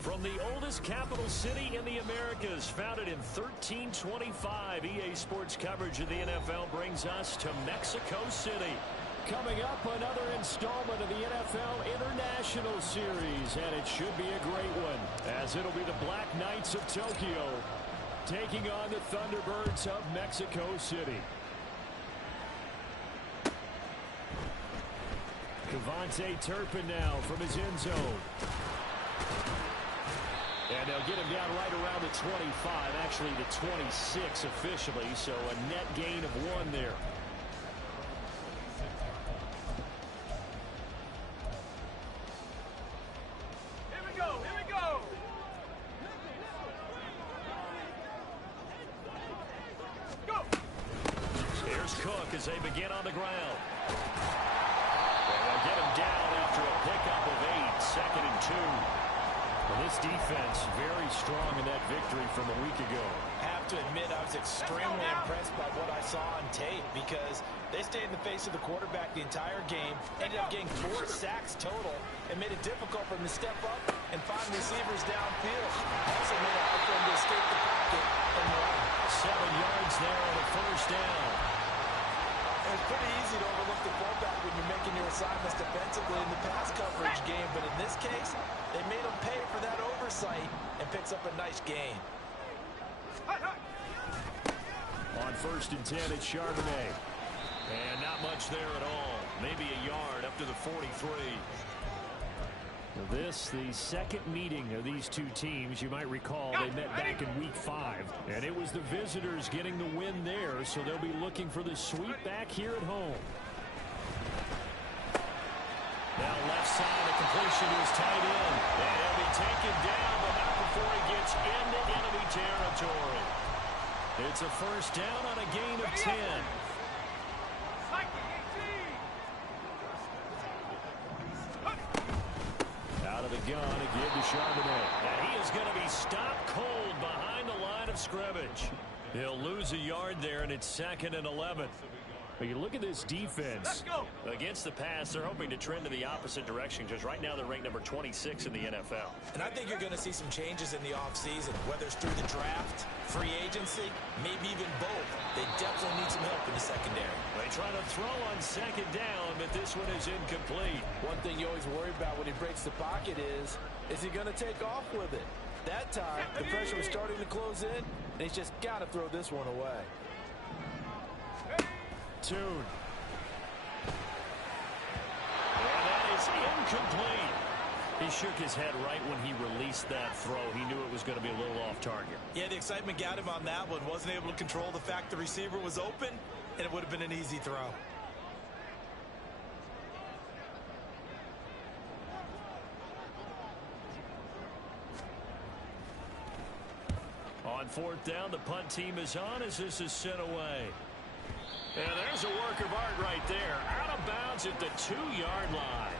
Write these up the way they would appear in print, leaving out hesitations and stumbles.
From the oldest capital city in the Americas, founded in 1325, EA Sports coverage of the NFL brings us to Mexico City. Coming up, another installment of the NFL International Series, and it should be a great one, as it'll be the Black Knights of Tokyo taking on the Thunderbirds of Mexico City. Devontae Turpin now from his end zone. And they'll get him down right around the 25, actually the 26 officially, so a net gain of 1 there. Here we go, here we go! Go! Here's Cook as they begin on the ground. And they'll get him down after a pickup of 8, 2nd and 2. Well, this defense very strong in that victory from a week ago. I have to admit, I was extremely impressed by what I saw on tape because they stayed in the face of the quarterback the entire game, ended up getting 4 sacks total, and made it difficult for him to step up and find receivers downfield. Also made it hard for him to escape the pocket and run. 7 yards there on a first down. It's pretty easy to overlook the fullback when you're making your assignments defensively in the pass coverage game, but in this case, they made him pay for that oversight and picks up a nice gain. On 1st and 10, it's Charbonnet. And not much there at all. Maybe a yard up to the 43. This, the second meeting of these two teams. You might recall they met back in week 5. And it was the visitors getting the win there, so they'll be looking for the sweep back here at home. Now left side, the completion is tight end. And he'll be taken down, but not before he gets into enemy territory. It's a first down on a gain of 10. Out of the gun, a give to Charbonnet. And he is going to be stopped cold behind the line of scrimmage. He'll lose a yard there, and it's 2nd and 11. But you look at this defense. Against the pass, they're hoping to trend to the opposite direction because right now they're ranked number 26 in the NFL. And I think you're going to see some changes in the offseason, whether it's through the draft, free agency, maybe even both. They definitely need some help in the secondary. They try to throw on 2nd down, but this one is incomplete. One thing you always worry about when he breaks the pocket is he going to take off with it? That time, the pressure was starting to close in, and he's just got to throw this one away. Tune. And that is incomplete. He shook his head right when he released that throw. He knew it was going to be a little off target. Yeah, the excitement got him on that one. Wasn't able to control the fact the receiver was open, and it would have been an easy throw. On 4th down, the punt team is on as this is sent away. And there's a work of art right there. Out of bounds at the 2-yard line.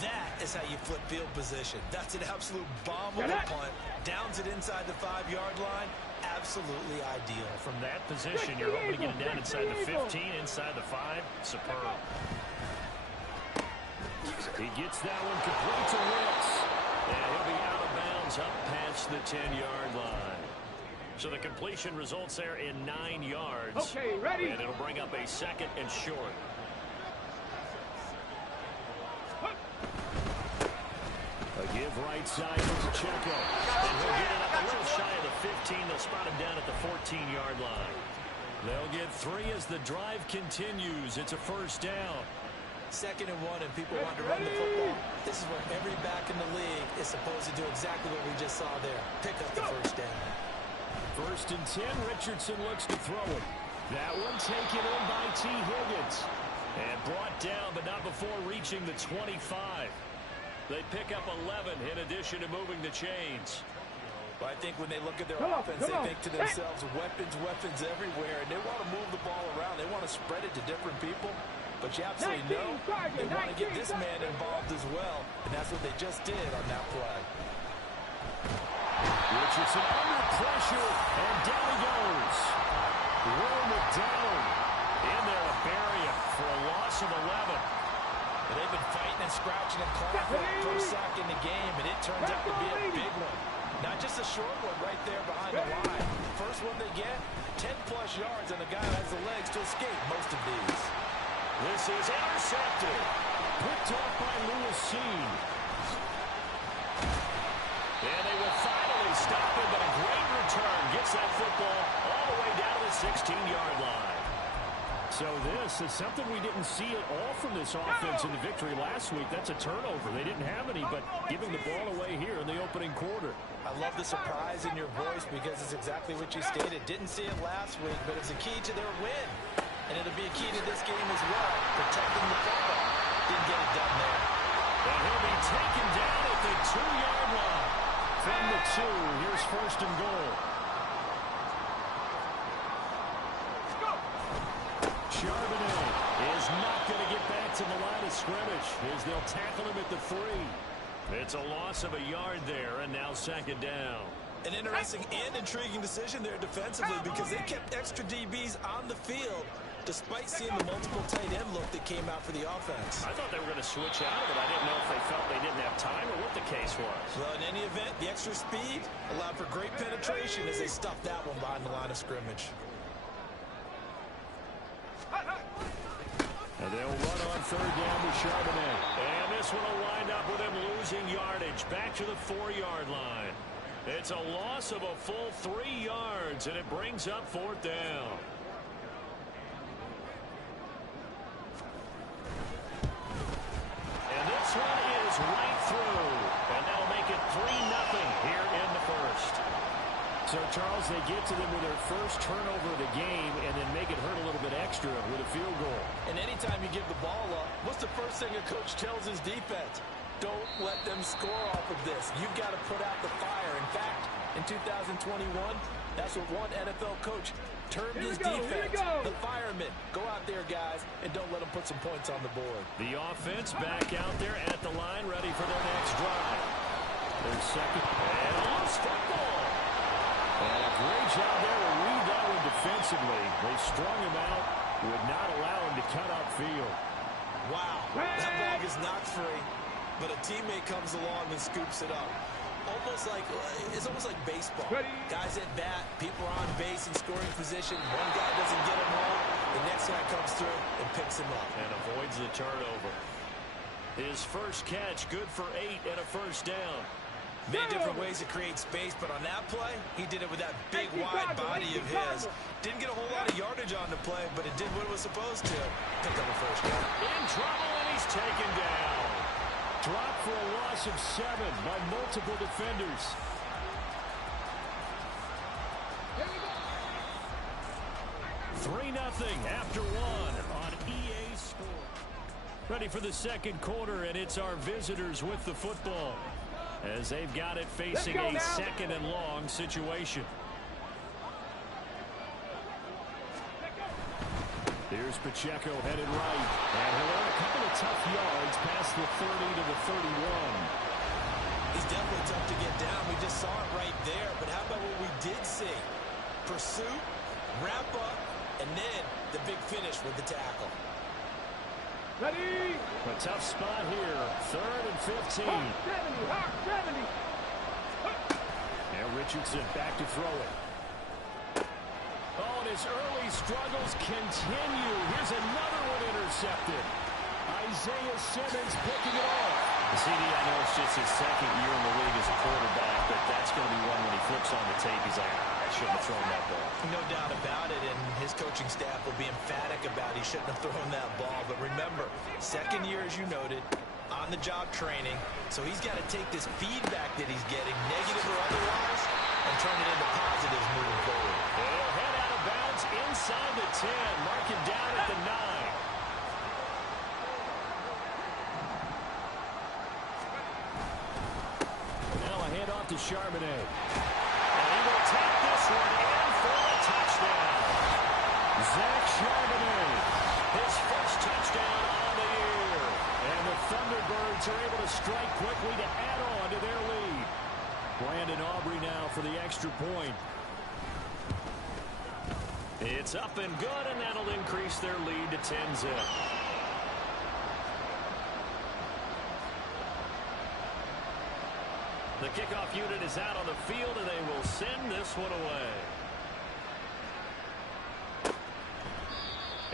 That is how you flip field position. That's an absolute bomb of a punt. Downs it inside the 5-yard line. Absolutely ideal. From that position, you're hoping to get it down inside the 15, inside the 5. Superb. He gets that one complete to Wilkes. And he'll be out of bounds up past the 10-yard line. So the completion results there in 9 yards. Okay, ready. And it'll bring up a 2nd and short. A give right side to Pacheco. And he'll get it up a little shy of the 15. They'll spot him down at the 14-yard line. They'll get 3 as the drive continues. It's a first down. 2nd and 1, and people want to run the football. This is where every back in the league is supposed to do exactly what we just saw there. Pick up the first down. 1st and 10, Richardson looks to throw it. That one taken in by T. Higgins. And brought down, but not before reaching the 25. They pick up 11 in addition to moving the chains. Well, I think when they look at their offense, they think to themselves, weapons everywhere, and they want to move the ball around. They want to spread it to different people. But you absolutely know they want to get this man involved as well, and that's what they just did on that play. Richardson under pressure, and down he goes. Will McDonald in there to bury him for a loss of 11. And they've been fighting and scratching and clawing for the first sack in the game, and it turns out to be a big one. Not just a short one right there behind the line. First one they get, 10-plus yards, and the guy has the legs to escape most of these. This is intercepted. Picked off by Lewis Seen. And they will finally stop him, but a great return gets that football all the way down to the 16-yard line. So this is something we didn't see at all from this offense in the victory last week. That's a turnover. They didn't have any, but giving the ball away here in the opening quarter. I love the surprise in your voice because it's exactly what you stated. Didn't see it last week, but it's a key to their win. And it'll be a key to this game as well, protecting the football. Didn't get it done there. And he'll be taken down at the 2-yard line. From the 2, here's first and goal. Charbonnet is not going to get back to the line of scrimmage as they'll tackle him at the 3. It's a loss of a yard there, and now second down. An interesting and intriguing decision there defensively because they kept extra DBs on the field despite seeing the multiple tight end look that came out for the offense. I thought they were going to switch out of it. I didn't know if they felt they didn't have time or what the case was. Well, in any event, the extra speed allowed for great penetration as they stuffed that one behind the line of scrimmage. And they'll run on third down with Charbonnet. And this one will wind up with him losing yardage back to the 4-yard line. It's a loss of a full 3 yards, and it brings up fourth down. And this one is right through. And that'll make it 3-0 here in the first. So, Charles, they get to them with their first turnover of the game and then make it hurt a little bit extra with a field goal. And anytime you give the ball up, what's the first thing a coach tells his defense? Don't let them score off of this. You've got to put out the fire. In fact, in 2021, that's what one NFL coach termed his defense, the firemen. Go out there, guys, and don't let them put some points on the board. The offense back out there at the line, ready for their next drive. Their second and a loose football. And a great job there to read that one defensively. They strung him out, would not allow him to cut upfield. Wow, that ball is knocked free, but a teammate comes along and scoops it up. It's almost like baseball. Guys at bat, people are on base in scoring position. One guy doesn't get him home, the next guy comes through and picks him up. And avoids the turnover. His first catch, good for 8 and a first down. Many different ways to create space, but on that play, he did it with that big, wide body of his. Didn't get a whole lot of yardage on the play, but it did what it was supposed to. Pick up a first down. In trouble, and he's taken down. Dropped for a loss of 7 by multiple defenders. Here we go. 3-0 after 1 on EA Sports. Ready for the second quarter, and it's our visitors with the football as they've got it facing a second and long situation. Here's Pacheco headed right, and he'll earn a couple of tough yards past the 30 to the 31. He's definitely tough to get down. We just saw it right there, but how about what we did see? Pursuit, wrap up, and then the big finish with the tackle. Ready. A tough spot here, 3rd and 15. 70. And Richardson back to throw it. Oh, and his early struggles continue. Here's another one intercepted. Isaiah Simmons picking it off. CD, I know it's just his second year in the league as a quarterback, but that's going to be one when he flips on the tape. He's like, I shouldn't have thrown that ball. No doubt about it, and his coaching staff will be emphatic about he shouldn't have thrown that ball. But remember, second year, as you noted, on-the-job training, so he's got to take this feedback that he's getting, negative or otherwise, and turn it into positives moving forward. They'll head out of bounds inside the 10, mark him down at the 9. To Charbonnet. And he will take this one in for a touchdown. Zach Charbonnet, his first touchdown on the year. And the Thunderbirds are able to strike quickly to add on to their lead. Brandon Aubrey now for the extra point. It's up and good, and that'll increase their lead to 10-zip. The kickoff unit is out on the field, and they will send this one away.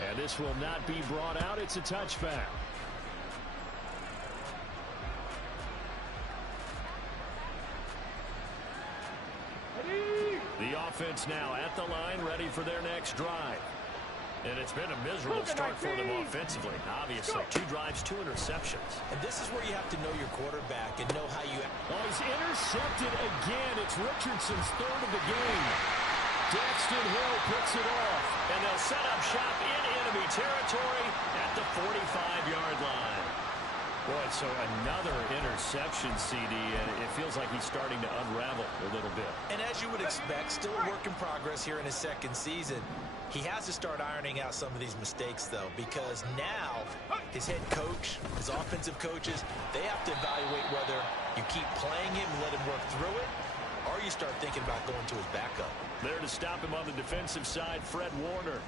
And this will not be brought out. It's a touchback. The offense now at the line, ready for their next drive. And it's been a miserable start for them offensively. Obviously, 2 drives, 2 interceptions. And this is where you have to know your quarterback and know how you... Oh, he's intercepted again. It's Richardson's 3rd of the game. Daxton Hill picks it off. And they'll set up shop in enemy territory at the 45-yard line. Boy, so another interception, CD, and it feels like he's starting to unravel a little bit. And as you would expect, still a work in progress here in his 2nd season. He has to start ironing out some of these mistakes, though, because now his head coach, his offensive coaches, they have to evaluate whether you keep playing him and let him work through it, or you start thinking about going to his backup. There to stop him on the defensive side, Fred Warner.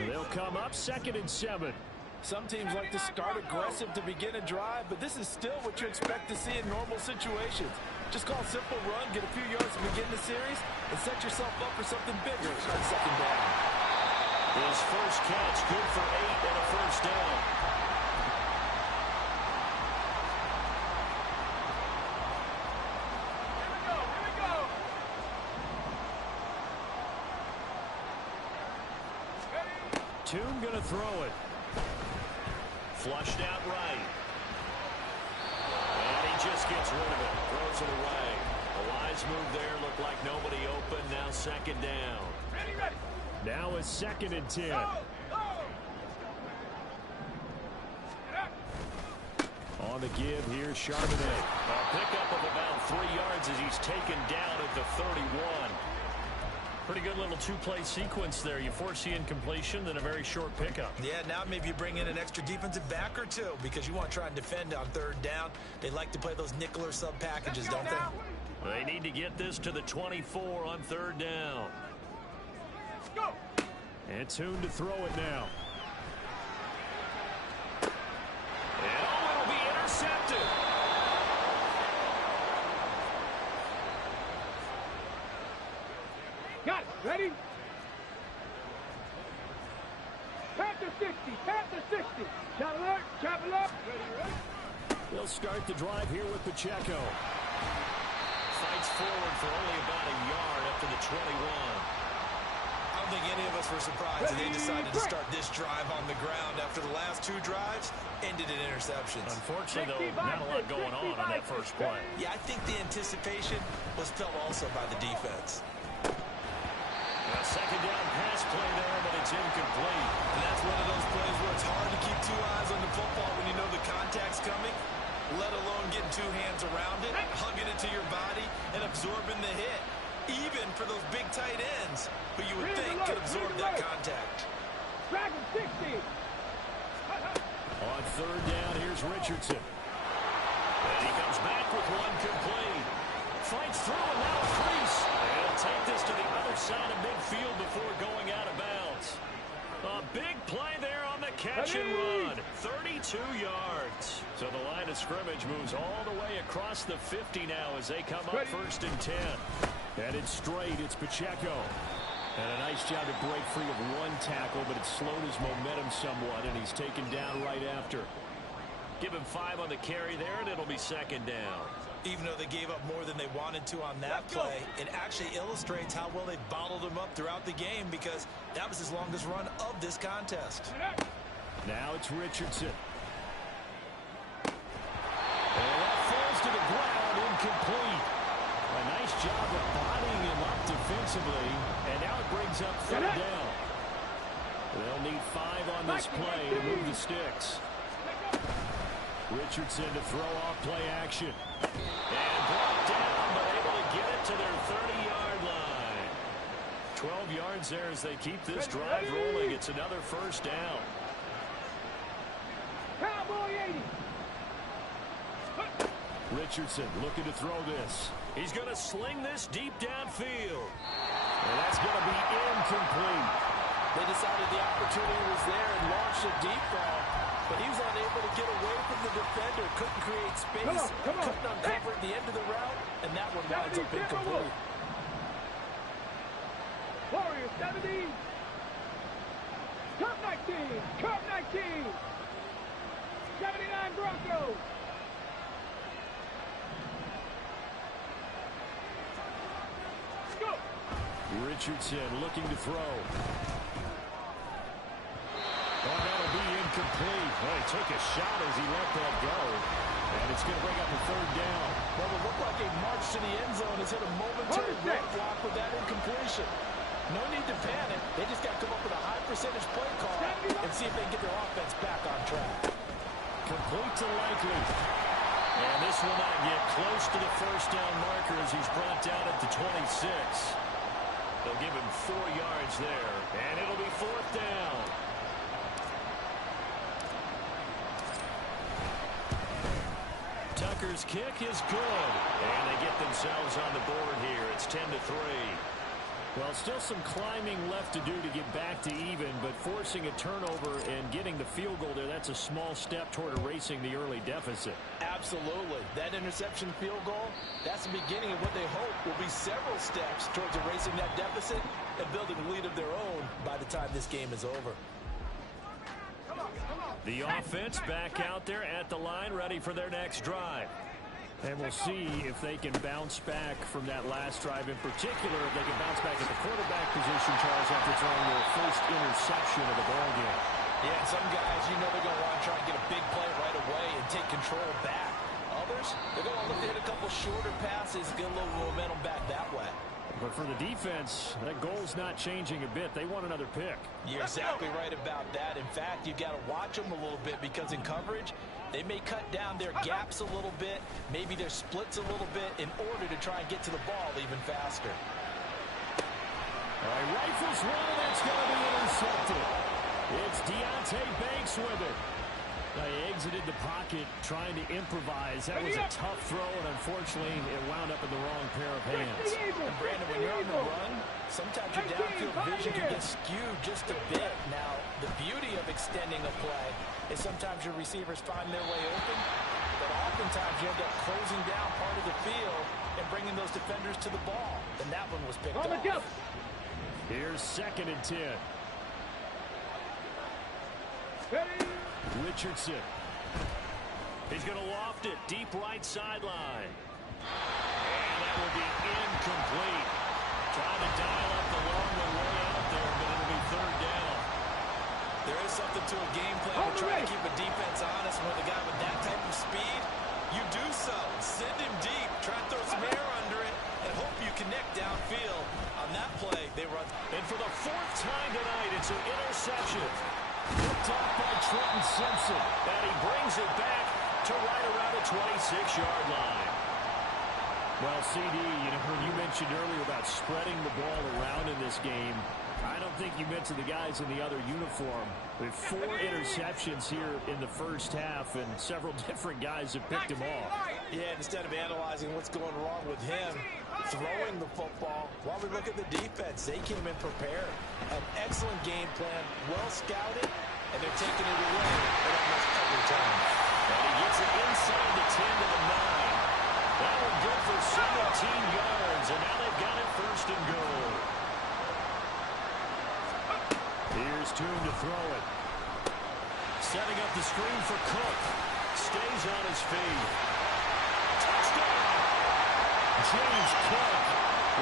They'll come up 2nd and 7. Some teams like to start aggressive to begin a drive, but this is still what you expect to see in normal situations. Just call a simple run, get a few yards to begin the series, and set yourself up for something bigger on 2nd down. His first catch, good for 8 and a first down. Here we go. Toon gonna throw it. Flushed out right. And he just gets rid of it. Throws it away. A wise move there. Looked like nobody open. Now 2nd down. Ready. Now it's 2nd and 10. On the give, here's Charbonnet. A pickup of about 3 yards as he's taken down at the 31. Pretty good little 2-play sequence there. You force the incompletion, then a very short pickup. Yeah, now maybe you bring in an extra defensive back or 2 because you want to try and defend on 3rd down. They like to play those nickel or sub packages, don't they? They need to get this to the 24 on 3rd down. Go. And Toon to throw it now. And it'll be intercepted. Got it. Ready? Panther 60. Panther 60. Chapel up. Chapel up. Ready. They'll start the drive here with Pacheco. Fights forward for only about a yard up to the 21. I don't think any of us were surprised that they decided to start this drive on the ground after the last 2 drives ended in interceptions. Unfortunately, though, not a lot going on that first play. Yeah, I think the anticipation was felt also by the defense. A 2nd down pass play there, but it's incomplete. And that's one of those plays where it's hard to keep 2 eyes on the football when you know the contact's coming, let alone getting 2 hands around it, hugging it to your body, and absorbing the hit. Even for those big tight ends, who you would think could absorb that contact. Dragon 60. On 3rd down, here's Richardson. And he comes back with one complete. Fights through and now a crease. He'll take this to the other side of midfield before going out of bounds. A big play there on the catch and run. 32 yards. So the line of scrimmage moves all the way across the 50 now as they come up 1st and 10. Headed straight, it's Pacheco. And a nice job to break free of 1 tackle, but it slowed his momentum somewhat, and he's taken down right after. Give him 5 on the carry there, and it'll be 2nd down. Even though they gave up more than they wanted to on that play, it actually illustrates how well they bottled him up throughout the game because that was his longest run of this contest. Now it's Richardson. And that falls to the ground, incomplete. A nice job of bodying him up defensively, and now it brings up 3rd down. They'll need 5 on this play to move the sticks. Richardson to throw off play action. And brought down, but able to get it to their 30-yard line. 12 yards there as they keep this drive rolling. It's another 1st down. Cowboy 80. Richardson looking to throw this. He's going to sling this deep downfield. And that's going to be incomplete. They decided the opportunity was there and launched a deep ball. but he was unable to get away from the defender. Couldn't create space, couldn't uncover at the end of the route, and that one winds up incomplete. Warriors 70. Cup 19. Cup 19. 79 Broncos. Go. Richardson looking to throw. Oh, that'll be incomplete. Oh, he took a shot as he let that go. And it's going to bring up a third down. Well, it looked like a march to the end zone has hit a momentary roadblock with that incompletion. No need to panic. They just got to come up with a high percentage play call and see if they can get their offense back on track. Complete to Likely. And this will not get close to the first down marker as he's brought down at the 26. They'll give him 4 yards there, and it'll be fourth down. Tucker's kick is good, and they get themselves on the board here. It's 10-3. Well, still some climbing left to do to get back to even, but forcing a turnover and getting the field goal there, that's a small step toward erasing the early deficit. Absolutely. That interception field goal, that's the beginning of what they hope will be several steps towards erasing that deficit and building a lead of their own by the time this game is over. The offense back out there at the line, ready for their next drive. And we'll see if they can bounce back from that last drive. In particular, if they can bounce back at the quarterback position, Charles, after throwing their first interception of the ballgame. Yeah, some guys, you know they're going to want to try and get a big play right away and take control back. Others, they're going to look to hit a couple shorter passes, get a little momentum back that way. But for the defense, that goal's not changing a bit. They want another pick. You're exactly right about that. In fact, you've got to watch them a little bit because in coverage, they may cut down their gaps a little bit, maybe their splits a little bit in order to try and get to the ball even faster. All right, rifles one, and it's going to be intercepted. It's Deontay Banks with it. They exited the pocket trying to improvise. That was a tough throw, and unfortunately, it wound up in the wrong pair of hands. And Brandon, when you're on the run, sometimes your downfield vision can get skewed just a bit. Now, the beauty of extending a play is sometimes your receivers find their way open, but oftentimes you end up closing down part of the field and bringing those defenders to the ball. And that one was picked off. Here's 2nd and 10. Richardson. He's going to loft it deep right sideline. And that will be incomplete. Trying to dial up the long way out there, but it'll be third down. There is something to a game plan. We're trying to keep a defense honest. With a guy with that type of speed, you do so. Send him deep. Try and throw some air under it and hope you connect downfield. On that play, they run. And for the 4th time tonight, it's an interception. Picked off by Trenton Simpson. And he brings it back to right around the 26-yard line. Well, CD, when you mentioned earlier about spreading the ball around in this game, I don't think you meant to the guys in the other uniform. We have 4 interceptions here in the first half, and several different guys have picked him off. Yeah, instead of analyzing what's going wrong with him, throwing the football, while we look at the defense, they came in prepared. An excellent game plan, well scouted, and they're taking it away at almost every time. And he gets it inside the 10 to the 9. That one good for 17 yards, and now they've got it 1st and goal. Here's Toon to throw it. Setting up the screen for Cook. Stays on his feet. Touchdown! James Cook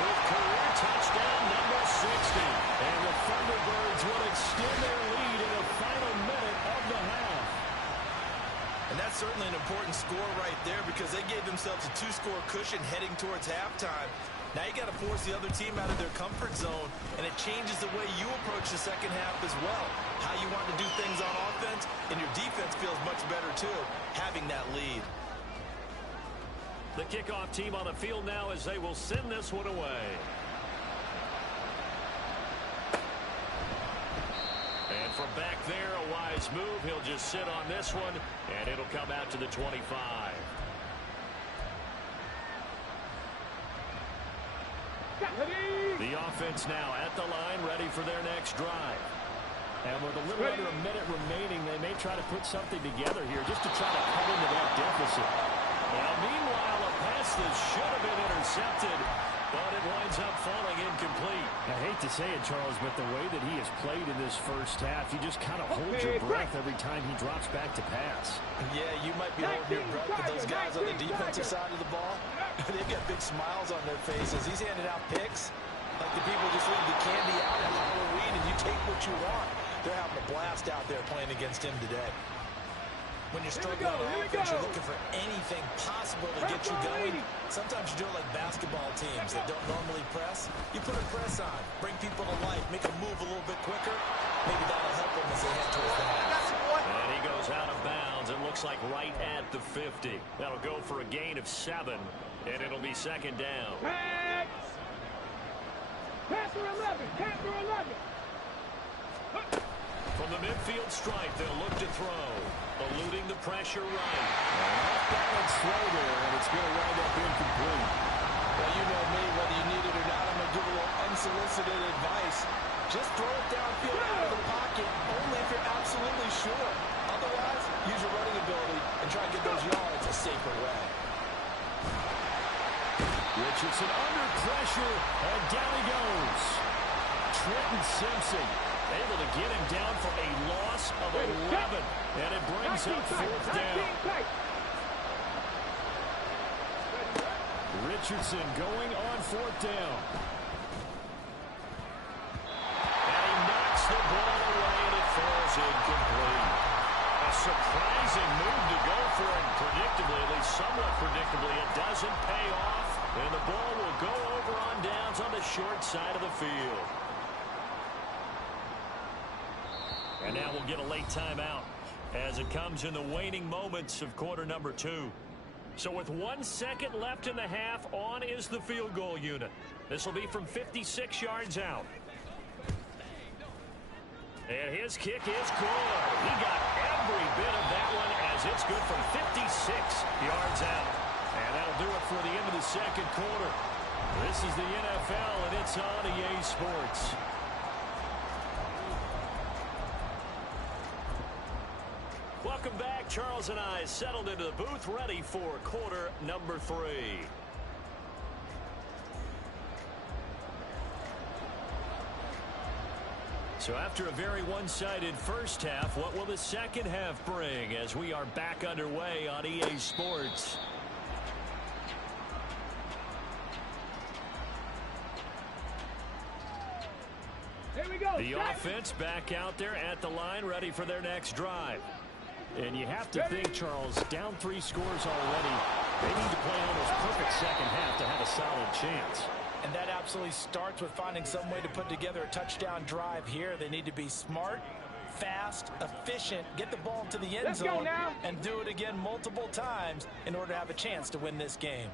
with career touchdown number 60. And the Thunderbirds will extend their lead in the final minute of the half. And that's certainly an important score right there because they gave themselves a 2-score cushion heading towards halftime. Now you got to force the other team out of their comfort zone, and it changes the way you approach the second half as well. How you want to do things on offense, and your defense feels much better too, having that lead. The kickoff team on the field now as they will send this one away. And from back there, a wise move. He'll just sit on this one, and it'll come out to the 25. The offense now at the line, ready for their next drive. And with a little under a minute remaining, they may try to put something together here just to try to cut into that deficit. Now, meanwhile, a pass that should have been intercepted, but it winds up falling incomplete. I hate to say it, Charles, but the way that he has played in this first half, you just kind of hold your breath every time he drops back to pass. Yeah, you might be holding your breath, but those guys on the defensive side of the ball, they've got big smiles on their faces. He's handing out picks like the people just leave the candy out at Halloween, and you take what you want. They're having a blast out there playing against him today. When you're struggling on offense, you're looking for anything possible to get you going. Sometimes you do it like basketball teams that don't normally press. You put a press on, bring people to life, make them move a little bit quicker. Maybe that'll help them as they head towards the half. And he goes out of bounds. It looks like right at the 50. That'll go for a gain of 7, and it'll be second down. Pass or 11. Pass or 11. From the midfield stripe, they'll look to throw. Eluding the pressure right. Off-balance throw there, and it's going to wind up incomplete. Well, you know me, whether you need it or not, I'm going to give a little unsolicited advice. Just throw it downfield out of the pocket, only if you're absolutely sure. Otherwise, use your running ability and try to get those yards a safer way. Richardson under pressure, and down he goes. Trenton Simpson able to get him down for a loss of 11, and it brings up fourth down. Richardson going on fourth down. And he knocks the ball away, and it falls incomplete. A surprising move to go for it. Predictably, at least somewhat predictably, it doesn't pay off, and the ball will go over on downs on the short side of the field. And now we'll get a late timeout as it comes in the waning moments of quarter number 2. So with 1 second left in the half, on is the field goal unit. This will be from 56 yards out. And his kick is good. He got every bit of that one as it's good from 56 yards out. And that'll do it for the end of the second quarter. This is the NFL, and it's on EA Sports. Welcome back. Charles and I settled into the booth, ready for quarter number 3. So after a very one-sided first half, what will the second half bring as we are back underway on EA Sports? Here we go. The offense back out there at the line, ready for their next drive. And you have to think, Charles, down 3 scores already. They need to play an almost perfect second half to have a solid chance. And that absolutely starts with finding some way to put together a touchdown drive here. They need to be smart, fast, efficient, get the ball into the end zone, and do it again multiple times in order to have a chance to win this game.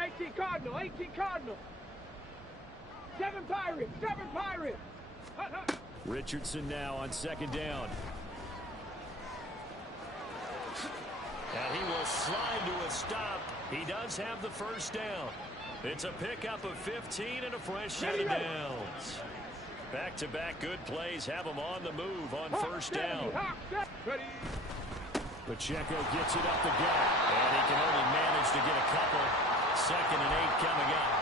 18 Cardinal, 18 Cardinal. 7 Pirates, 7 Pirates. Richardson now on second down. And he will slide to a stop. He does have the first down. It's a pickup of 15 and a fresh set of downs. Back-to-back good plays have him on the move on first down. Pacheco gets it up the gut, and he can only manage to get a couple. 2nd and 8 coming up.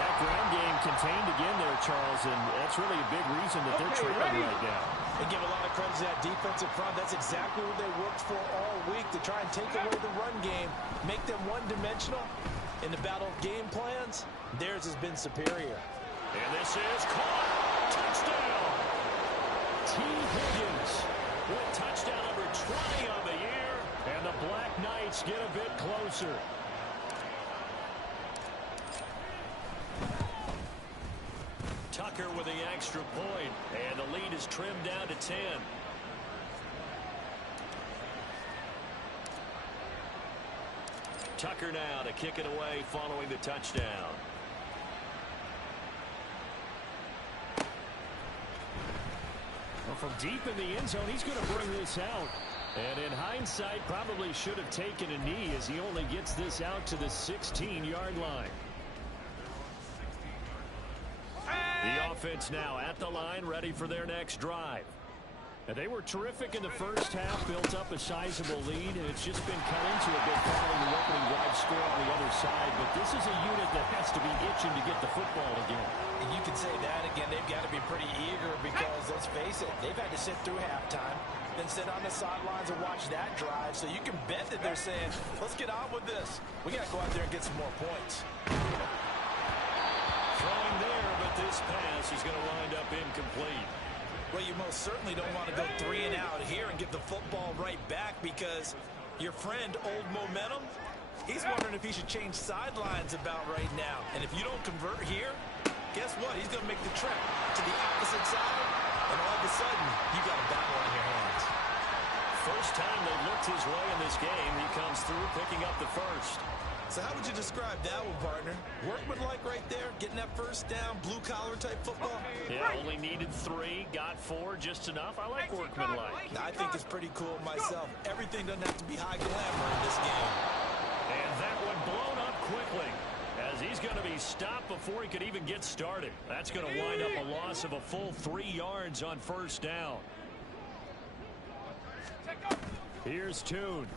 That ground game contained again there, Charles, and that's really a big reason that they're trailing right now. They give a lot of credit to that defensive front. That's exactly what they worked for all week, to try and take away the run game, make them one-dimensional. In the battle of game plans, theirs has been superior. And this is caught. Touchdown. T. Higgins with touchdown number 20 on the year, and the Black Knights get a bit closer. Tucker with the extra point, and the lead is trimmed down to 10. Tucker now to kick it away following the touchdown. Well, from deep in the end zone, he's going to bring this out. And in hindsight, probably should have taken a knee as he only gets this out to the 16-yard line. The offense now at the line, ready for their next drive. And they were terrific in the first half, built up a sizable lead, and it's just been cut into a bit following the opening drive score on the other side. But this is a unit that has to be itching to get the football again. And you can say that again. They've got to be pretty eager because, let's face it, they've had to sit through halftime, then sit on the sidelines and watch that drive. So you can bet that they're saying, let's get on with this. We got to go out there and get some more points. Throwing there, but this pass is going to wind up incomplete. Well, you most certainly don't want to go 3 and out here and give the football right back because your friend, Old Momentum, he's wondering if he should change sidelines about right now. And if you don't convert here, guess what? He's going to make the trip to the opposite side, and all of a sudden, you got a battle on your hands. First time they looked his way in this game, he comes through picking up the first. So how would you describe that one, partner? Workmanlike right there, getting that first down, blue-collar type football? Yeah, only needed 3, got 4, just enough. I like workmanlike. I think it's pretty cool myself. Everything doesn't have to be high glamour in this game. And that one blown up quickly, as he's going to be stopped before he could even get started. That's going to wind up a loss of a full 3 yards on first down. Here's Toon.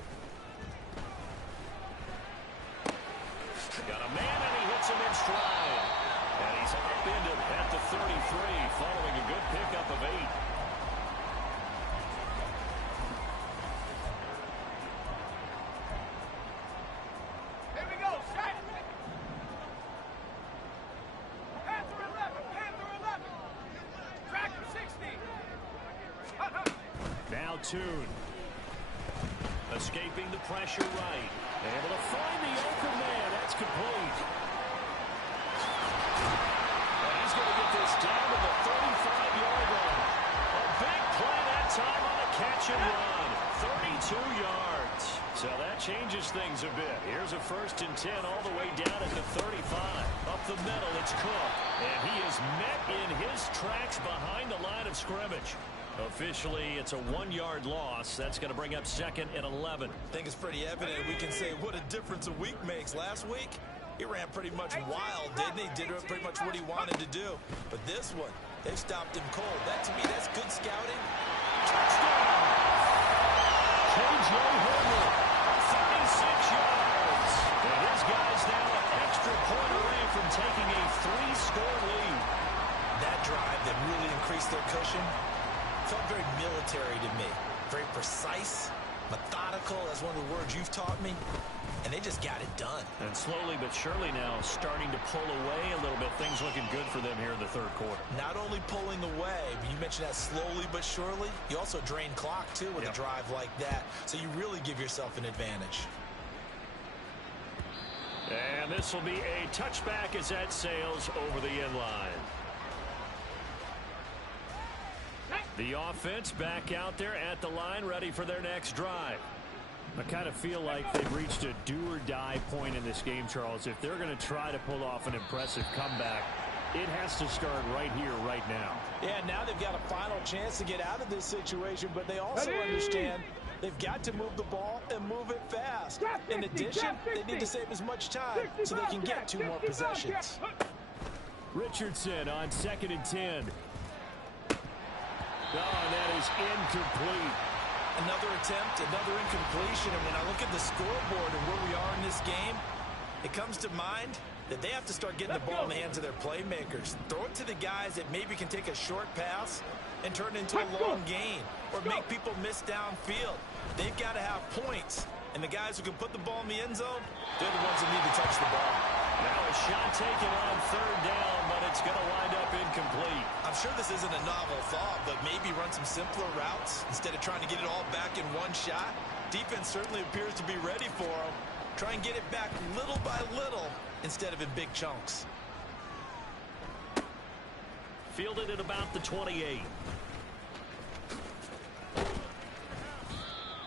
Got a man, and he hits him in stride. And he's upended at the 33, following a good pickup of 8. Here we go, set. Panther 11, Panther 11. Tracker 60. Now Toon. Escaping the pressure right. Able to find the open man. That's complete. And he's going to get this down to the 35-yard line. A big play that time on a catch and run. 32 yards. So that changes things a bit. Here's a 1st and 10 all the way down at the 35. Up the middle, it's Cook. And he is met in his tracks behind the line of scrimmage. Officially, it's a 1-yard loss. That's going to bring up 2nd and 11. I think it's pretty evident we can say what a difference a week makes. Last week, he ran pretty much wild, didn't he? Did pretty much what he wanted to do. But this one, they've stopped him cold. That, to me, that's good scouting. Touchdown! KJ Hamler, 36 yards. And his guy's now an extra point away from taking a 3-score lead. That drive that really increased their cushion felt very military to me. Very precise, methodical, that's one of the words you've taught me. And they just got it done. And slowly but surely now starting to pull away a little bit. Things looking good for them here in the 3rd quarter. Not only pulling away, but you mentioned that slowly but surely. You also drain clock, too, with a drive like that. So you really give yourself an advantage. And this will be a touchback as that sails over the end line. The offense back out there at the line, ready for their next drive. I kind of feel like they've reached a do-or-die point in this game, Charles. If they're going to try to pull off an impressive comeback, it has to start right here, right now. Yeah, now they've got a final chance to get out of this situation, but they also understand they've got to move the ball and move it fast. In addition, they need to save as much time so they can get 2 more possessions. Richardson on 2nd and 10. Oh, and that is incomplete. Another attempt, another incompletion. And when I look at the scoreboard and where we are in this game, it comes to mind that they have to start getting the ball in the hands of their playmakers. Throw it to the guys that maybe can take a short pass and turn it into a long gain or make people miss downfield. They've got to have points. And the guys who can put the ball in the end zone, they're the ones that need to touch the ball. Now a shot taken on 3rd down, but it's going to wind up incomplete. I'm sure this isn't a novel thought, but maybe run some simpler routes instead of trying to get it all back in one shot. Defense certainly appears to be ready for them. Try and get it back little by little instead of in big chunks. Fielded at about the 28.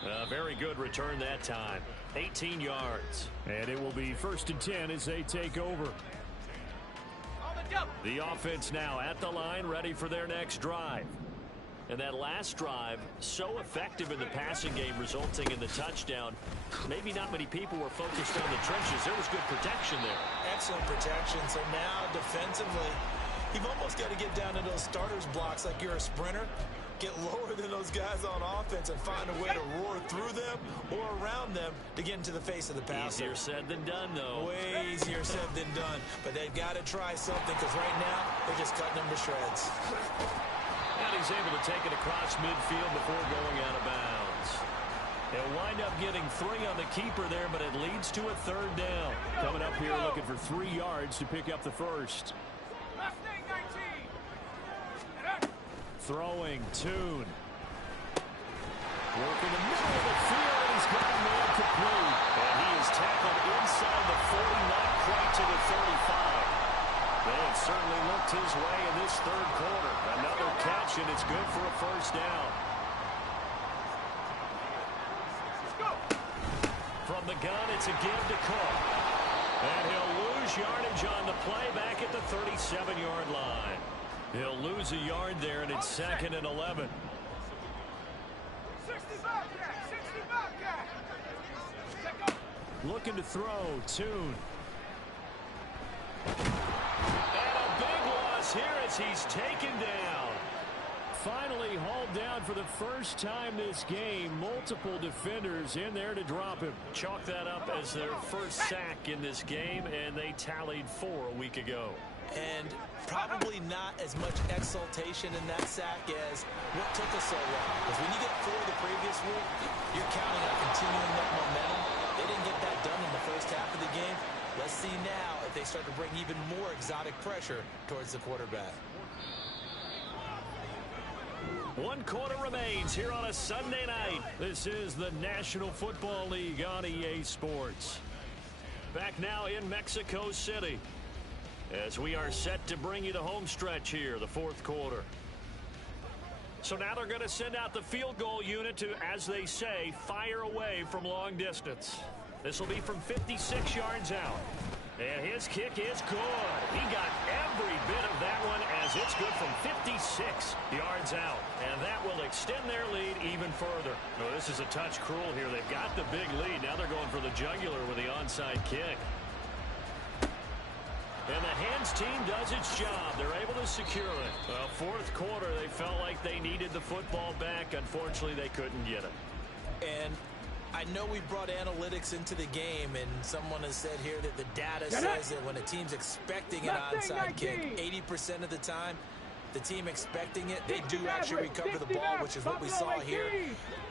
A very good return that time. 18 yards. And it will be 1st and 10 as they take over. The offense now at the line, ready for their next drive. And that last drive, so effective in the passing game, resulting in the touchdown. Maybe not many people were focused on the trenches. There was good protection there. Excellent protection. So now defensively, You've almost got to get down to those starters blocks like you're a sprinter. Get lower than those guys on offense and find a way to roar through them or around them to get into the face of the passer. Easier said than done, though. Way easier said than done. But they've got to try something because right now they're just cutting them to shreds. And he's able to take it across midfield before going out of bounds. He'll wind up getting 3 on the keeper there, but it leads to a 3rd down. Coming up here looking for 3 yards to pick up the first. Throwing, Tune. Working the middle of the field, and he's got a man complete. And he is tackled inside the 40, not quite to the 35. They have certainly looked his way in this 3rd quarter. Another catch, and it's good for a first down. From the gun, it's a give to Cook. And he'll lose yardage on the play back at the 37-yard line. He'll lose a yard there, and it's 2nd and 11. Looking to throw, Tune. And a big loss here as he's taken down. Finally hauled down for the first time this game. Multiple defenders in there to drop him. Chalk that up as their first sack in this game, and they tallied 4 a week ago. And probably not as much exultation in that sack as what took us so long. Because when you get 4 the previous week, you're counting on continuing that momentum. They didn't get that done in the first half of the game. Let's see now if they start to bring even more exotic pressure towards the quarterback. 1 quarter remains here on a Sunday night. This is the National Football League on EA Sports. Back now in Mexico City, as we are set to bring you the home stretch here, the 4th quarter. So now they're going to send out the field goal unit to, as they say, fire away from long distance. This will be from 56 yards out. And his kick is good. He got every bit of that one as it's good from 56 yards out. And that will extend their lead even further. No, this is a touch cruel here. They've got the big lead. Now they're going for the jugular with the onside kick. And the hands team does its job. They're able to secure it. Well, 4th quarter, they felt like they needed the football back. Unfortunately, they couldn't get it. And I know we brought analytics into the game, and someone has said here that the data says that when a team's expecting an onside kick, 80% of the time, the team expecting it, they do actually recover the ball, which is what we saw here.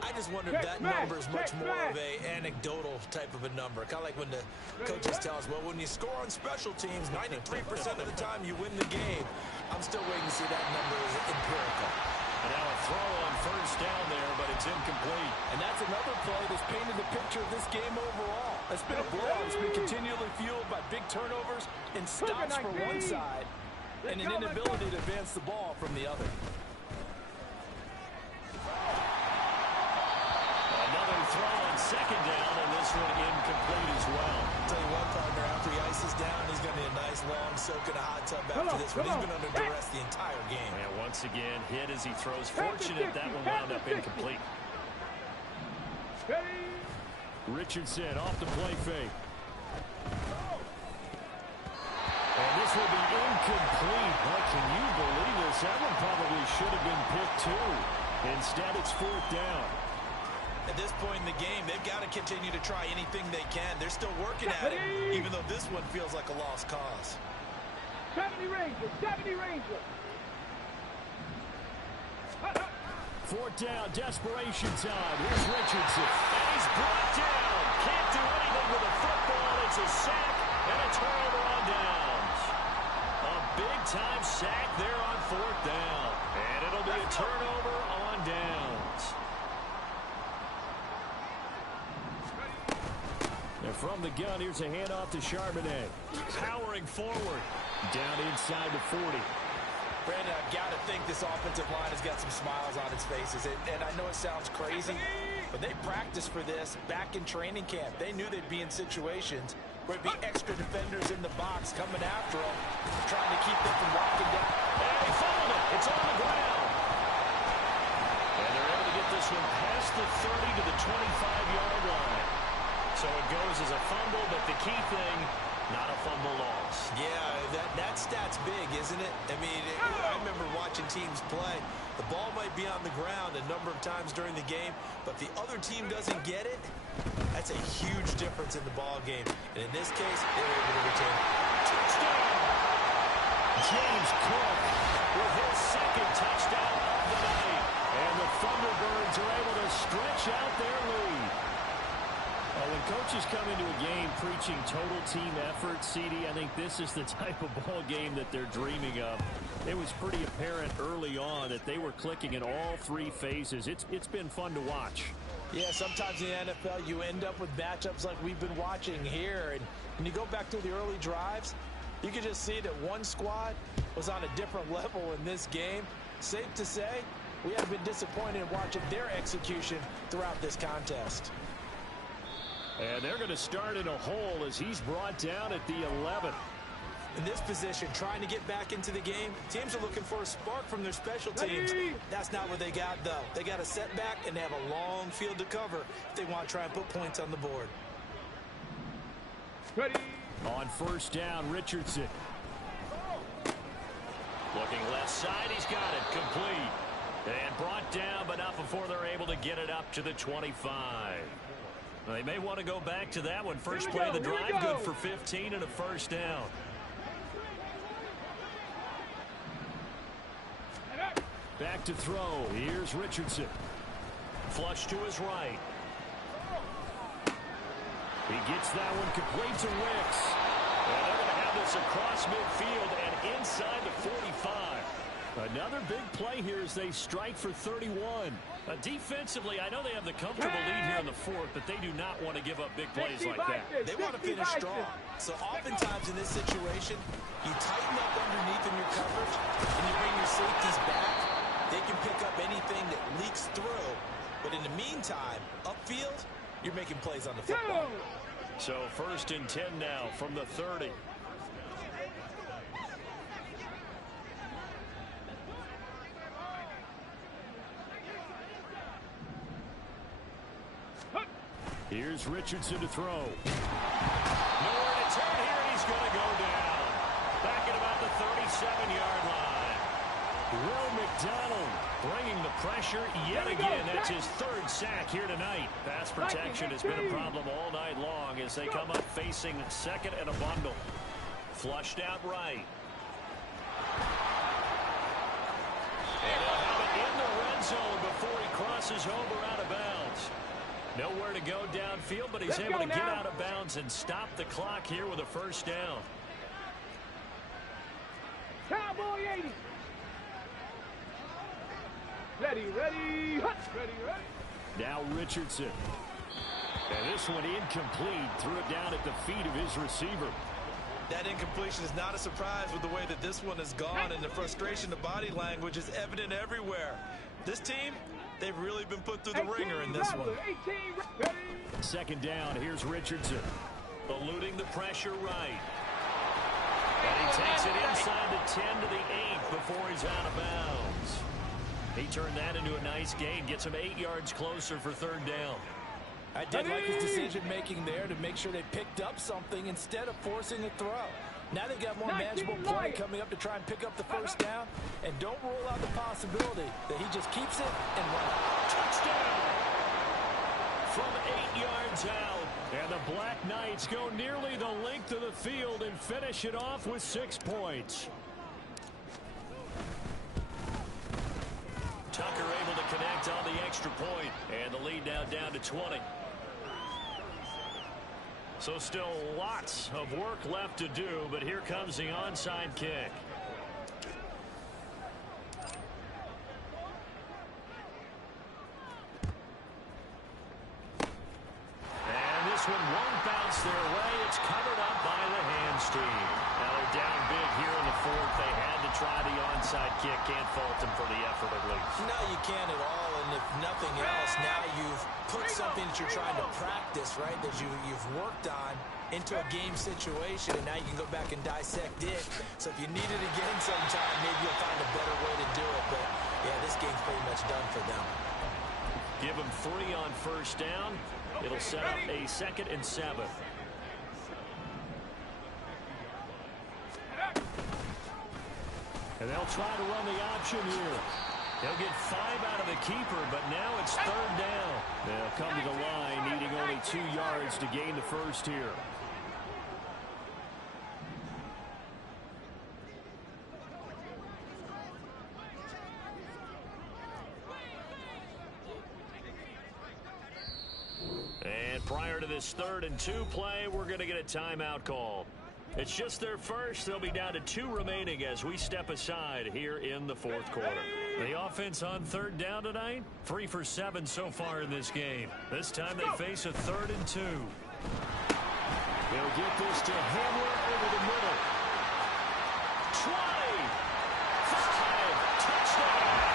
I just wonder if that number is much more of a anecdotal type of a number. Kind of like when the coaches tell us, well, when you score on special teams, 93% of the time you win the game. I'm still waiting to see that number is empirical. And now a throw on first down there, but it's incomplete. And that's another play that's painted the picture of this game overall. It's been a blowout. It's been continually fueled by big turnovers and stops from one side and an inability to advance the ball from the other. Another throw on second down, and this one incomplete as well. I'll tell you what, partner, after he ices down, he's going to need a nice long soak in a hot tub after this one. He's been under duress the entire game. And once again, hit as he throws. Fortunate that one wound up incomplete. Richardson off the play fake. And this will be incomplete. But can you believe this? That one probably should have been picked too. Instead, it's 4th down. At this point in the game, they've got to continue to try anything they can. They're still working at it, even though this one feels like a lost cause. 70 Rangers, 70 Rangers. 4th down, desperation time. Here's Richardson. And he's brought down. Can't do anything with a football. It's a sack and a turnover on downs. A big-time sack there on 4th down. And it'll be a turnover on downs. And from the gun, here's a handoff to Charbonnet. Powering forward. Down inside the 40. Brandon, I've got to think this offensive line has got some smiles on its faces. And I know it sounds crazy, but they practiced for this back in training camp. They knew they'd be in situations where it'd be extra defenders in the box coming after them, trying to keep them from walking down. And they fouled it. It's on the ground. And they're able to get this one past the 30 to the 25-yard line. So it goes as a fumble, but the key thing, Not a fumble loss. Yeah, that stat's big, isn't it? I mean, I remember watching teams play. The ball might be on the ground a number of times during the game, but if the other team doesn't get it, that's a huge difference in the ball game. And in this case, they were able to retain it. Touchdown! James Cook with his second touchdown of the night. And the Thunderbirds are able to stretch out their lead. When coaches come into a game preaching total team effort, CD, I think this is the type of ball game that they're dreaming of. It was pretty apparent early on that they were clicking in all three phases. It's been fun to watch. Yeah, sometimes in the NFL you end up with matchups like we've been watching here. And when you go back to the early drives, you can just see that one squad was on a different level in this game. Safe to say, we have been disappointed in watching their execution throughout this contest. And they're going to start in a hole as he's brought down at the 11. In this position, trying to get back into the game, teams are looking for a spark from their special teams. That's not what they got, though. They got a setback, and they have a long field to cover if they want to try and put points on the board. Ready. On first down, Richardson. Looking left side, he's got it complete. And brought down, but not before they're able to get it up to the 25. They may want to go back to that one. First play of the drive, good for 15 and a first down. Back to throw. Here's Richardson. Flush to his right. He gets that one complete to Wicks. And they're going to have this across midfield and inside the 45. Another big play here as they strike for 31. Defensively, I know they have the comfortable lead here in the fourth, but they do not want to give up big plays like that. They want to finish strong. So oftentimes in this situation, you tighten up underneath in your coverage, and you bring your safeties back. They can pick up anything that leaks through. But in the meantime, upfield, you're making plays on the football. So first and 10 now from the 30. Here's Richardson to throw. Nowhere to turn here, and he's going to go down. Back at about the 37-yard line. Will McDonald bringing the pressure yet again. That's his third sack here tonight. Pass protection has been a problem all night long as they come up facing second and a bundle. Flushed out right. And he'll have it in the red zone before he crosses over out of bounds. Nowhere to go downfield, but he's able to get out of bounds and stop the clock here with a first down. Cowboy 80. Ready, ready, hut, ready, ready. Now Richardson. And this one incomplete. Threw it down at the feet of his receiver. That incompletion is not a surprise with the way that this one has gone, and the frustration, the body language is evident everywhere. This team, they've really been put through the ringer in this one. Second down, here's Richardson. Eluding the pressure right. And he takes it inside the 10 to the 8 before he's out of bounds. He turned that into a nice gain. Gets him 8 yards closer for third down. I did like his decision-making there to make sure they picked up something instead of forcing a throw. Now they've got more manageable play coming up to try and pick up the first down. And don't rule out the possibility that he just keeps it and runs. Touchdown! From 8 yards out. And the Black Knights go nearly the length of the field and finish it off with 6 points. Tucker able to connect on the extra point. And the lead now down to 20. So still lots of work left to do, but here comes the onside kick. And this one won't bounce their way. It's covered up by the hands team. Now they're down big here in the fourth. They had to try the onside kick. Can't fault them for the effort at least. No, you can't at all. And if nothing else, now you've put something that you're trying to practice, right, that you've worked on into a game situation, and now you can go back and dissect it. So if you need it again sometime, maybe you'll find a better way to do it. But, yeah, this game's pretty much done for them. Give them 3 on first down. It'll set up a 2nd and 7. And they'll try to run the option here. They'll get 5 out of the keeper, but now it's 3rd down. They'll come to the line, needing only 2 yards to gain the first here. And prior to this 3rd and 2 play, we're going to get a timeout call. It's just their first. They'll be down to 2 remaining as we step aside here in the 4th quarter. The offense on 3rd down tonight, 3 for 7 so far in this game. This time they face a 3rd and 2. They'll get this to Hamler over the middle. 20, 5, touchdown.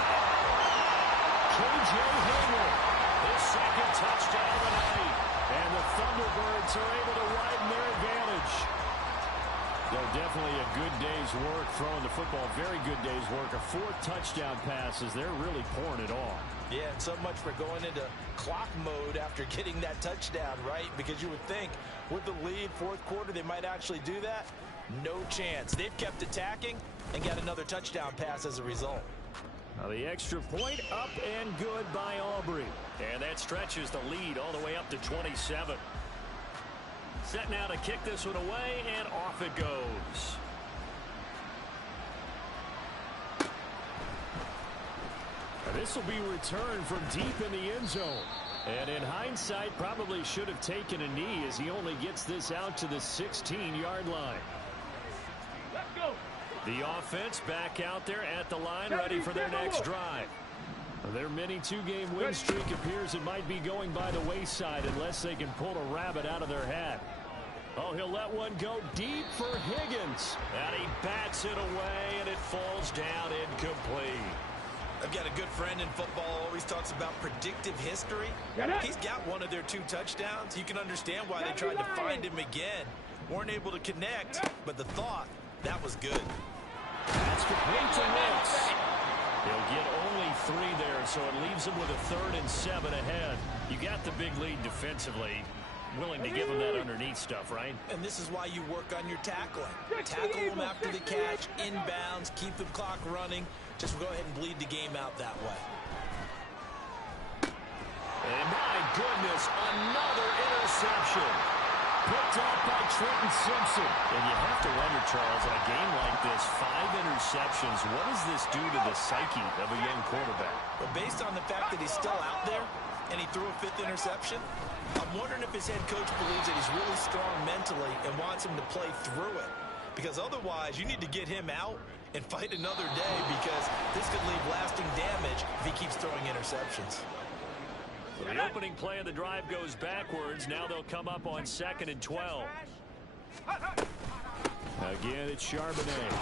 K.J. Hamler, his 2nd touchdown of the night. And the Thunderbirds are able to widen their advantage. So definitely a good day's work throwing the football. Very good day's work. A 4th touchdown passes. They're really pouring it on. Yeah, and so much for going into clock mode after getting that touchdown, right? Because you would think with the lead, 4th quarter, they might actually do that. No chance. They've kept attacking and got another touchdown pass as a result. Now the extra point up and good by Aubrey. And that stretches the lead all the way up to 27. Set now to kick this one away, and off it goes. This will be returned from deep in the end zone. And in hindsight, probably should have taken a knee as he only gets this out to the 16-yard line. Let's go. The offense back out there at the line, ready for their next drive. Their mini 2-game win streak appears it might be going by the wayside unless they can pull a rabbit out of their hat. Oh, he'll let one go deep for Higgins. And he bats it away, and it falls down incomplete. I've got a good friend in football, always talks about predictive history. He's got one of their 2 touchdowns. You can understand why they tried to find him again. Weren't able to connect, but the thought, that was good. That's complete to Wentz. He'll get only 3 there, so it leaves him with a 3rd and 7 ahead. You got the big lead defensively. Willing to give him that underneath stuff, right? And this is why you work on your tackling. Tackle them after the catch, inbounds, keep the clock running. Just go ahead and bleed the game out that way. And my goodness, another interception. Picked up by Trenton Simpson. And you have to wonder, Charles, in a game like this, 5 interceptions, what does this do to the psyche of a young quarterback? But based on the fact that he's still out there and he threw a 5th interception, I'm wondering if his head coach believes that he's really strong mentally and wants him to play through it. Because otherwise, you need to get him out and fight another day, because this could leave lasting damage if he keeps throwing interceptions. So the opening play of the drive goes backwards. Now they'll come up on 2nd and 12. Again, it's Charbonnet.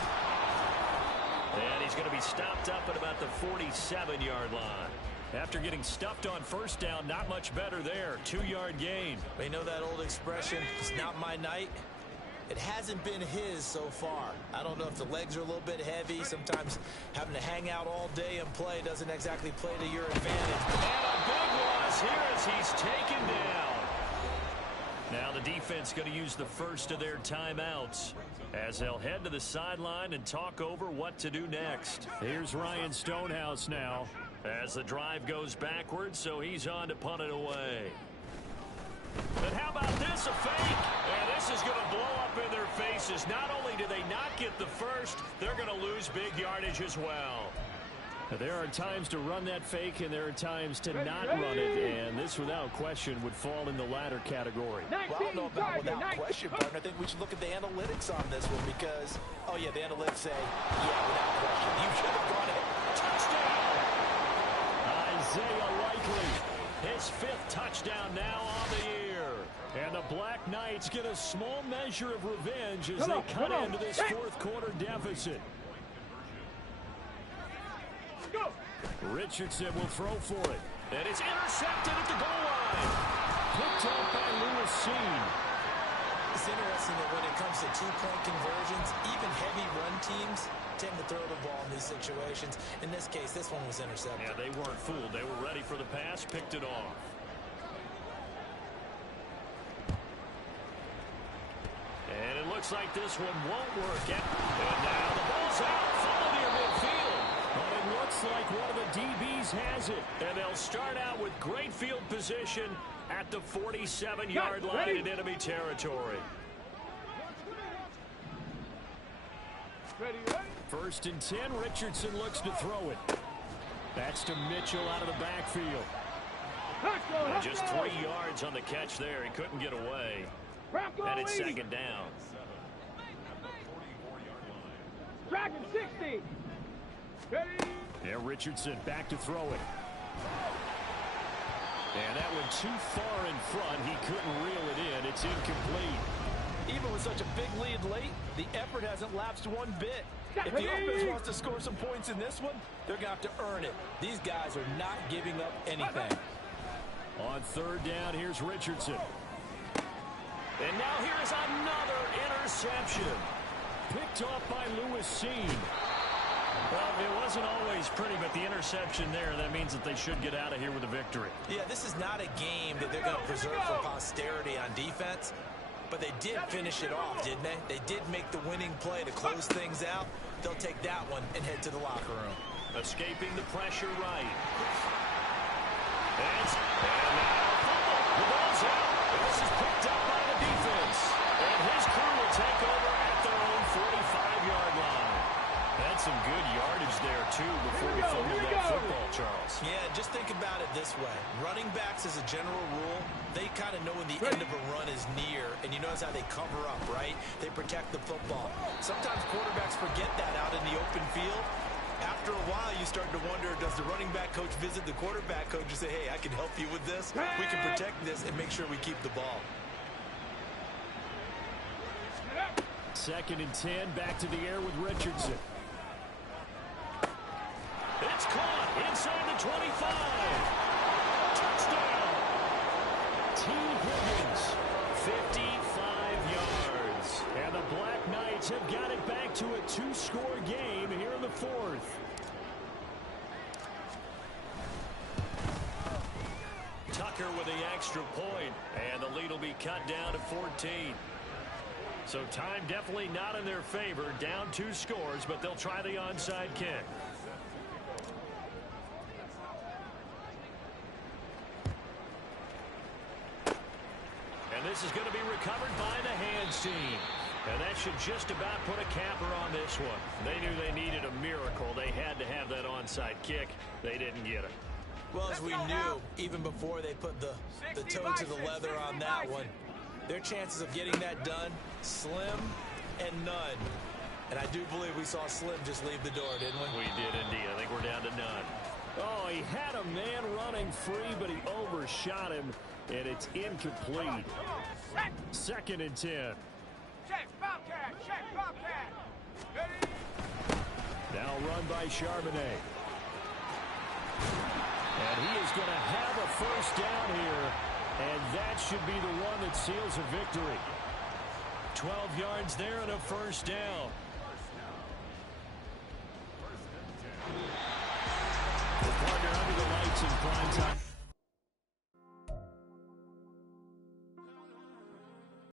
And he's going to be stopped up at about the 47-yard line. After getting stuffed on 1st down, not much better there. 2-yard gain. They know that old expression, it's not my night. It hasn't been his so far. I don't know if the legs are a little bit heavy. Sometimes having to hang out all day and play doesn't exactly play to your advantage. And a big loss here as he's taken down. Now the defense going to use the first of their timeouts as they'll head to the sideline and talk over what to do next. Here's Ryan Stonehouse now as the drive goes backwards, so he's on to punt it away. But how about this, a fake? And this is going to blow up in their faces. Not only do they not get the first, they're going to lose big yardage as well. There are times to run that fake, and there are times to not run it, and this, without question, would fall in the latter category. Well, I don't know about without question, partner. I think we should look at the analytics on this one because, oh, yeah, the analytics say, yeah, without question, you should have run it. Touchdown! Isaiah Likely, his 5th touchdown now on the year. And the Black Knights get a small measure of revenge as they cut into this 4th quarter deficit. Richardson will throw for it. And it's intercepted at the goal line. Picked up by Lewis Seen. It's interesting that when it comes to 2-point conversions, even heavy run teams tend to throw the ball in these situations. In this case, this one was intercepted. Yeah, they weren't fooled. They were ready for the pass, picked it off. And it looks like this one won't work out. And now the ball's out. Follow the Looks like one of the DBs has it. And they'll start out with great field position at the 47-yard line in enemy territory. Ready. 1st and 10. Richardson looks to throw it. That's to Mitchell out of the backfield. And just 3 yards on the catch there. He couldn't get away. And it's 2nd down. Dragon 60. Ready. Yeah, Richardson back to throw it. And that went too far in front. He couldn't reel it in. It's incomplete. Even with such a big lead late, the effort hasn't lapsed one bit. If the offense wants to score some points in this one, they're going to have to earn it. These guys are not giving up anything. On 3rd down, here's Richardson. And now here's another interception. Picked off by Lewis Seen. Well, it wasn't always pretty, but the interception there, that means that they should get out of here with a victory. Yeah, this is not a game that they're going to preserve for posterity on defense. But they did finish it off, didn't they? They did make the winning play to close things out. They'll take that one and head to the locker room. Escaping the pressure right. And now the ball's out. This is picked up by the defense. And his crew will take over at their own 45-yard line. That's some good yardage there, too, before he fumbled that football, Charles. Yeah, just think about it this way. Running backs, as a general rule, they kind of know when the end of a run is near, and you notice how they cover up, right? They protect the football. Sometimes quarterbacks forget that out in the open field. After a while, you start to wonder, does the running back coach visit the quarterback coach and say, hey, I can help you with this? We can protect this and make sure we keep the ball. 2nd and 10, back to the air with Richardson. It's caught inside the 25. Touchdown. T. Higgins, 55 yards. And the Black Knights have got it back to a 2-score game here in the 4th. Tucker with the extra point, and the lead will be cut down to 14. So time definitely not in their favor. Down 2 scores, but they'll try the onside kick. And this is going to be recovered by the hands team. And that should just about put a capper on this one. They knew they needed a miracle. They had to have that onside kick. They didn't get it. Well, as we knew, even before they put the toe to the leather on that one, their chances of getting that done, slim and none. And I do believe we saw Slim just leave the door, didn't we? We did indeed. I think we're down to none. Oh, he had a man running free, but he overshot him, and it's incomplete. 2nd and 10. Check, Bobcat, check, Bobcat. Now run by Charbonnet. And he is going to have a 1st down here, and that should be the one that seals a victory. 12 yards there and a 1st down. The partner under the lights in prime time.